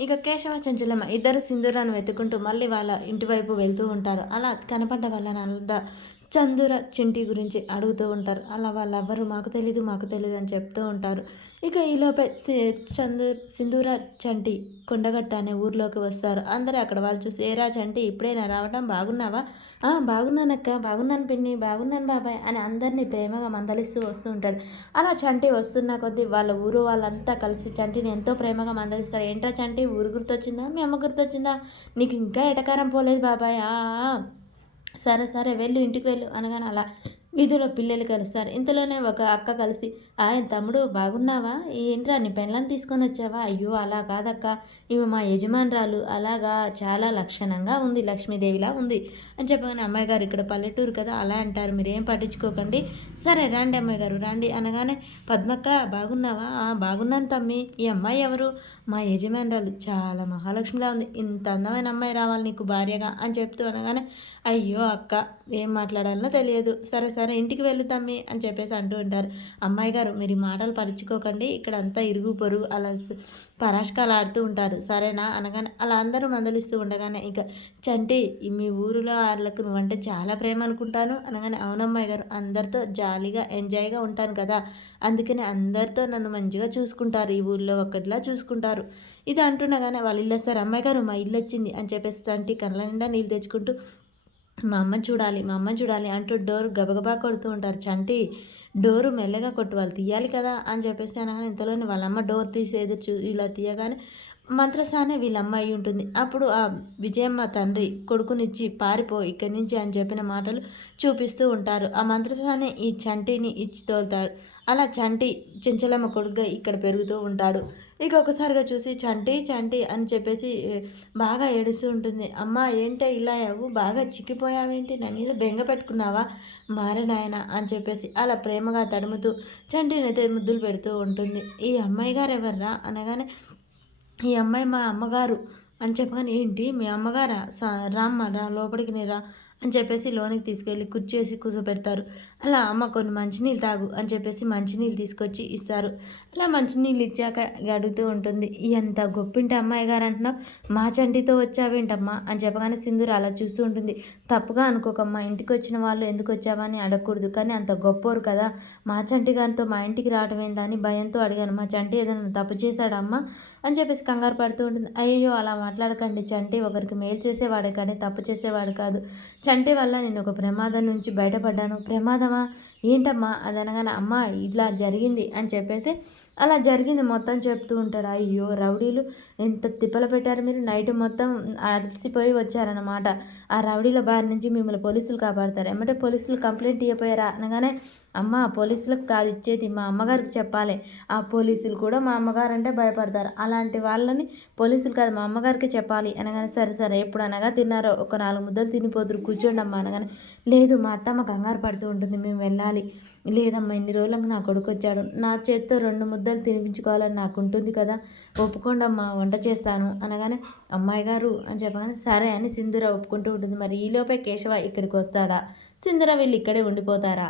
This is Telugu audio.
ఇక కేశవ, చెంచలమ్మ ఇద్దరు సింధూరాన్ని వెతుక్కుంటూ మళ్ళీ వాళ్ళ ఇంటి వైపు వెళ్తూ ఉంటారు. అలా కనపడ్డ వాళ్ళనంతా చందూర, చింటి గురించి అడుగుతూ ఉంటారు. అలా వాళ్ళెవ్వరు మాకు తెలీదు, మాకు తెలీదు అని చెప్తూ ఉంటారు. ఇక ఈలోపే సింధూర, చంటి కొండగట్ట అనే ఊర్లోకి వస్తారు. అందరూ అక్కడ వాళ్ళు చూసి, "ఏరా చంటి ఇప్పుడేనా రావడం? బాగున్నావా?" "ఆ! బాగున్నానక్క, బాగున్నాను పిన్ని, బాగున్నాను బాబాయ్" అని అందరినీ ప్రేమగా మందలిస్తూ వస్తూ ఉంటాడు. అలా చంటి వస్తున్న కొద్దీ వాళ్ళ ఊరు వాళ్ళంతా కలిసి చంటిని ఎంతో ప్రేమగా మందలిస్తారు. "ఏంట్రా చంటి ఊరు గుర్తొచ్చిందా? మీ అమ్మ గుర్తొచ్చిందా? నీకు ఇంకా ఎటకారం పోలేదు బాబాయ్. ఆ! ఆ! సరే, సరే వెళ్ళు ఇంటికి వెళ్ళు" అనగానే అలా వీధిలో పిల్లలు కలుస్తారు. ఇంతలోనే ఒక అక్క కలిసి, తమ్ముడు బాగున్నావా? ఏంట్రా నీ పెళ్ళాన్ని తీసుకొనొచ్చావా?" "అయ్యో! అలా కాదక్కా. ఈమె మా యజమానురాలు. అలాగా చాలా లక్షణంగా ఉంది. లక్ష్మీదేవిలా ఉంది" అని చెప్పగానే, "అమ్మాయి గారు ఇక్కడ పల్లెటూరు కదా అలా అంటారు. మీరేం పట్టించుకోకండి. సరే రండి అమ్మాయి గారు రండి" అనగానే, "పద్మక్క బాగున్నావా?" "ఆ! బాగున్నాను తమ్మీ. ఈ అమ్మాయి ఎవరు?" "మా యజమానురాలు. చాలా మహాలక్ష్మిలా ఉంది. ఇంత అందమైన అమ్మాయి రావాలి నీకు భార్యగా" అని చెప్తూ అనగానే, "అయ్యో అక్క! ఏం మాట్లాడాలనో తెలియదు. సరే, సరే ఇంటికి వెళ్ళు తమ్మీ" అని చెప్పేసి అంటూ ఉంటారు. "అమ్మాయి గారు మీరు ఈ మాటలు పరుచుకోకండి. ఇక్కడంతా ఇరుగు పొరుగు అలా పరాష్కాలాడుతూ ఉంటారు. సరేనా?" అనగానే అలా అందరూ మందలిస్తూ ఉండగానే ఇక చంటి, "మీ ఊరిలో ఆళ్ళకు నువ్వంటే చాలా ప్రేమ అనుకుంటాను" అనగానే, "అవునమ్మాయి గారు. అందరితో జాలీగా ఎంజాయ్‌గా ఉంటాను కదా! అందుకని అందరితో నన్ను మంచిగా చూసుకుంటారు. ఈ ఊర్లో ఒక్కడిలా చూసుకుంటారు" ఇది అంటుండగానే వాళ్ళ ఇల్లొస్తారు. "అమ్మాయి గారు మా ఇల్లొచ్చింది" అని చెప్పేసి చంటి కళ్ళ నిండా నీళ్ళు తెచ్చుకుంటూ, "మా అమ్మని చూడాలి, మా అమ్మని చూడాలి" అంటూ డోర్ గబగబా కొడుతూ ఉంటారు. "చంటి డోరు మెల్లగా కొట్టు వాళ్ళు తీయాలి కదా" అని చెప్పేసి అనగానే ఇంతలోనే వాళ్ళమ్మ డోర్ తీసి ఎదురు ఇలా తీయగానే మంత్రసానే వీళ్ళమ్మ అయి ఉంటుంది. అప్పుడు ఆ విజయమ్మ తండ్రి కొడుకునిచ్చి, "పారిపో ఇక్కడి నుంచి" అని చెప్పిన మాటలు చూపిస్తూ ఉంటారు. ఆ మంత్రసానే ఈ చంటిని ఇచ్చి తోలుతాడు. అలా చంటి చెంచలమ్మ కొడుకుగా ఇక్కడ పెరుగుతూ ఉంటాడు. ఇక ఒకసారిగా చూసి, "చంటి, చంటి" అని చెప్పేసి బాగా ఏడుస్తూ ఉంటుంది. "అమ్మ ఏంటే ఇలా అయ్యావు? బాగా చిక్కిపోయావేంటి? నా మీద బెంగ పెట్టుకున్నావా? మారే నాయనా" అని చెప్పేసి అలా ప్రేమగా తడుముతూ చంటినైతే ముద్దులు పెడుతూ ఉంటుంది. "ఈ అమ్మాయి గారు ఎవర్రా?" అనగానే, "ఈ అమ్మాయి మా అమ్మగారు" అని చెప్పగానే, "ఏంటి మీ అమ్మగారా? రామ్మా రా లోపలికి రా" అని చెప్పేసి లోనికి తీసుకెళ్ళి కుర్చేసి కూర్చోబెడతారు. అలా, "అమ్మ కొన్ని మంచినీళ్ళు తాగు" అని చెప్పేసి మంచినీళ్ళు తీసుకొచ్చి ఇస్తారు. అలా మంచినీళ్ళు ఇచ్చాక ఇగ అడుగుతూ ఉంటుంది, "ఎంత గొప్పింటి అమ్మాయి గారు అంటున్నావు? మా చంటితో వచ్చావేంటమ్మా?" అని చెప్పగానే సింధూర అలా చూస్తూ ఉంటుంది. "తప్పుగా అనుకోకమ్మా, ఇంటికొచ్చిన వాళ్ళు ఎందుకొచ్చావా అని అడగకూడదు. కానీ అంత గొప్పోరు కదా! మా చంటి గారితో మా ఇంటికి రావటం ఏందా అని భయంతో అడిగాను. మా చంటి ఏదైనా తప్పు చేశాడా అమ్మా?" అని చెప్పేసి కంగారు పడుతూ ఉంటుంది. "అయ్యయ్యో! అలా మాట్లాడకండి. చంటి ఒకరికి మేలు చేసేవాడే కానీ తప్పు చేసేవాడు కాదు. చంటి వల్ల నేను ఒక ప్రమాదం నుంచి బయటపడ్డాను." "ప్రమాదమా? ఏంటమ్మా?" అది అనగానే, "అమ్మ ఇలా జరిగింది" అని చెప్పేసి అలా జరిగింది మొత్తం చెప్తూ ఉంటాడు. "అయ్యో! రౌడీలు ఎంత తిప్పలు పెట్టారు మీరు. నైట్ మొత్తం అలసిపోయి వచ్చారనమాట. ఆ రౌడీల బారి నుంచి మిమ్మల్ని పోలీసులు కాపాడతారు. ఎమ్మటే పోలీసులు కంప్లెయింట్ ఇయ్యపోయారా?" అనగానే, "అమ్మ పోలీసులకు కాదు ఇచ్చేది, మా అమ్మగారికి చెప్పాలి. ఆ పోలీసులు కూడా మా అమ్మగారంటే భయపడతారు. అలాంటి వాళ్ళని పోలీసులు కాదు మా అమ్మగారికే చెప్పాలి" అనగానే, "సరే, సరే ఎప్పుడనగా తిన్నారో ఒక 4 ముద్దలు తినిపోదురు కూర్చోండమ్మా" అనగానే, "లేదు మా అత్తమ్మ కంగారు పడుతూ ఉంటుంది. మేము వెళ్ళాలి." "లేదమ్మా ఇన్ని రోజులకు నా కొడుకొచ్చాడు. నా చేత్తో 2 ముద్దలు తినిపించుకోవాలని నాకుంటుంది కదా! ఒప్పుకోండమ్మా వంట చేస్తాను" అనగానే, "అమ్మాయి గారు" అని చెప్పగానే, సరే అని సింధూర ఒప్పుకుంటూ ఉంటుంది. మరి ఈలోపే కేశవ ఇక్కడికొస్తాడా? సింధూర వీళ్ళు ఇక్కడే ఉండిపోతారా?